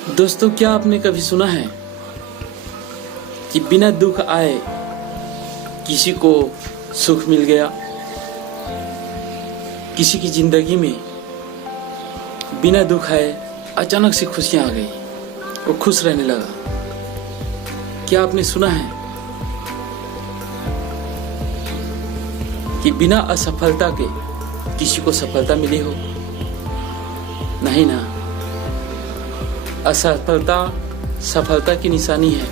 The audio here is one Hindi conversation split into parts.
दोस्तों, क्या आपने कभी सुना है कि बिना दुख आए किसी को सुख मिल गया? किसी की जिंदगी में बिना दुख आए अचानक से खुशियां आ गई, वो खुश रहने लगा। क्या आपने सुना है कि बिना असफलता के किसी को सफलता मिली हो? नहीं ना। असफलता सफलता की निशानी है,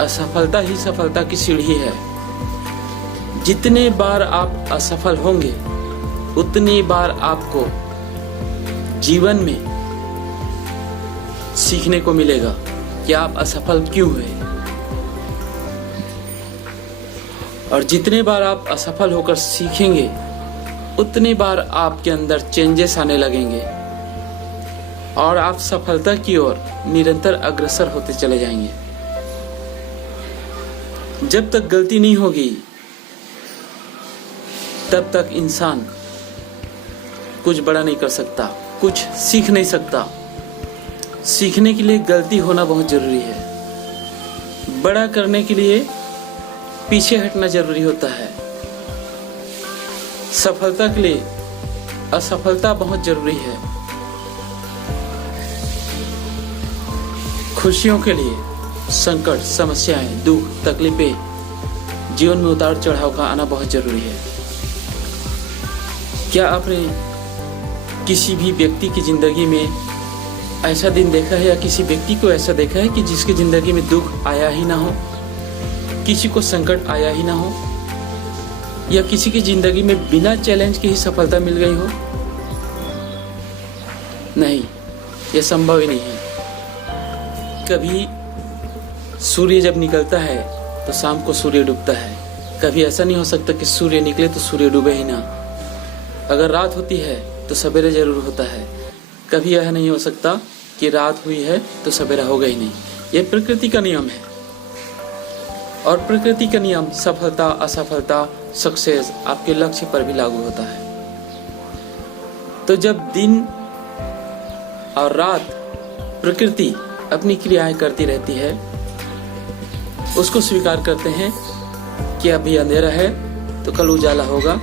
असफलता ही सफलता की सीढ़ी है। जितने बार आप असफल होंगे उतनी बार आपको जीवन में सीखने को मिलेगा कि आप असफल क्यों हुए। और जितने बार आप असफल होकर सीखेंगे उतनी बार आपके अंदर चेंजेस आने लगेंगे और आप सफलता की ओर निरंतर अग्रसर होते चले जाएंगे। जब तक गलती नहीं होगी तब तक इंसान कुछ बड़ा नहीं कर सकता, कुछ सीख नहीं सकता। सीखने के लिए गलती होना बहुत जरूरी है। बड़ा करने के लिए पीछे हटना जरूरी होता है। सफलता के लिए असफलता बहुत जरूरी है। खुशियों के लिए संकट, समस्याएं, दुख, तकलीफें, जीवन में उतार चढ़ाव का आना बहुत जरूरी है। क्या आपने किसी भी व्यक्ति की जिंदगी में ऐसा दिन देखा है या किसी व्यक्ति को ऐसा देखा है कि जिसकी जिंदगी में दुख आया ही ना हो, किसी को संकट आया ही ना हो, या किसी की जिंदगी में बिना चैलेंज के ही सफलता मिल गई हो? नहीं, यह संभव ही नहीं है। कभी सूर्य जब निकलता है तो शाम को सूर्य डूबता है। कभी ऐसा नहीं हो सकता कि सूर्य निकले तो सूर्य डूबे ही ना। अगर रात होती है तो सवेरे जरूर होता है। कभी यह नहीं हो सकता कि रात हुई है तो सवेरा होगा ही नहीं। यह प्रकृति का नियम है और प्रकृति का नियम सफलता, असफलता, सक्सेस आपके लक्ष्य पर भी लागू होता है। तो जब दिन और रात प्रकृति अपनी क्रियाएं करती रहती है, उसको स्वीकार करते हैं कि अभी अंधेरा है तो कल उजाला होगा।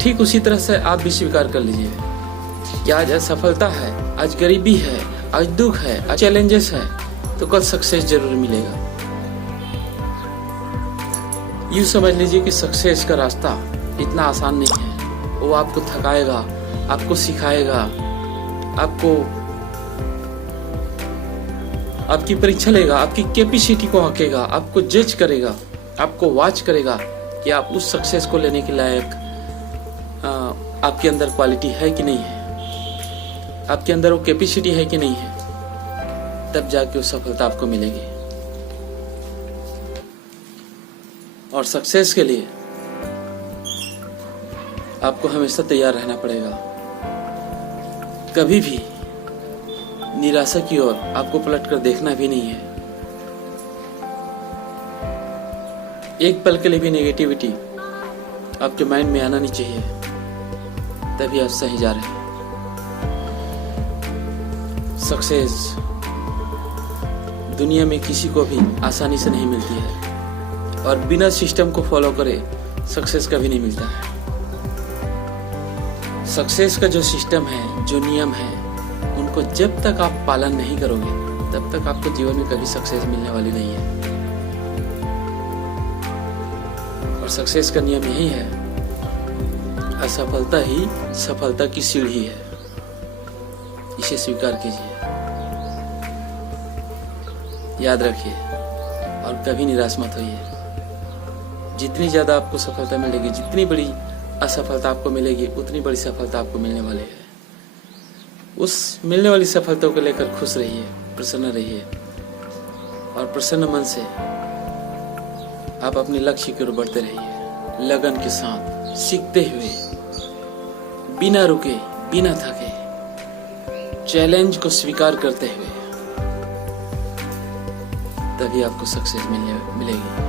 ठीक उसी तरह से आप भी स्वीकार कर लीजिए कि आज असफलता है, आज गरीबी है, आज दुख है, आज चैलेंजेस है, तो कल सक्सेस जरूर मिलेगा। यूं समझ लीजिए कि सक्सेस का रास्ता इतना आसान नहीं है। वो आपको थकाएगा, आपको सिखाएगा, आपकी परीक्षा लेगा, आपकी कैपेसिटी को आंकेगा, आपको जज करेगा, आपको वॉच करेगा कि आप उस सक्सेस को लेने के लायक आपके अंदर क्वालिटी है कि नहीं है, आपके अंदर वो कैपेसिटी है कि नहीं है। तब जाके वो सफलता आपको मिलेगी। और सक्सेस के लिए आपको हमेशा तैयार रहना पड़ेगा। कभी भी निराशा की ओर आपको पलटकर देखना भी नहीं है। एक पल के लिए भी नेगेटिविटी आपके माइंड में आना नहीं चाहिए। तभी आप सही जा रहे हैं। सक्सेस दुनिया में किसी को भी आसानी से नहीं मिलती है और बिना सिस्टम को फॉलो करे सक्सेस कभी नहीं मिलता है। सक्सेस का जो सिस्टम है, जो नियम है, उनको जब तक आप पालन नहीं करोगे तब तक आपको जीवन में कभी सक्सेस मिलने वाली नहीं है। और सक्सेस का नियम यही है, असफलता ही सफलता की सीढ़ी है। इसे स्वीकार कीजिए, याद रखिए और कभी निराश मत होइए। जितनी ज्यादा आपको सफलता मिलेगी, जितनी बड़ी असफलता आपको मिलेगी, उतनी बड़ी सफलता आपको मिलने वाली है। उस मिलने वाली सफलता को लेकर खुश रहिए, प्रसन्न रहिए और प्रसन्न मन से आप अपने लक्ष्य की ओर बढ़ते रहिए, लगन के साथ, सीखते हुए, बिना रुके, बिना थके, चैलेंज को स्वीकार करते हुए। तभी आपको सक्सेस मिलेगी।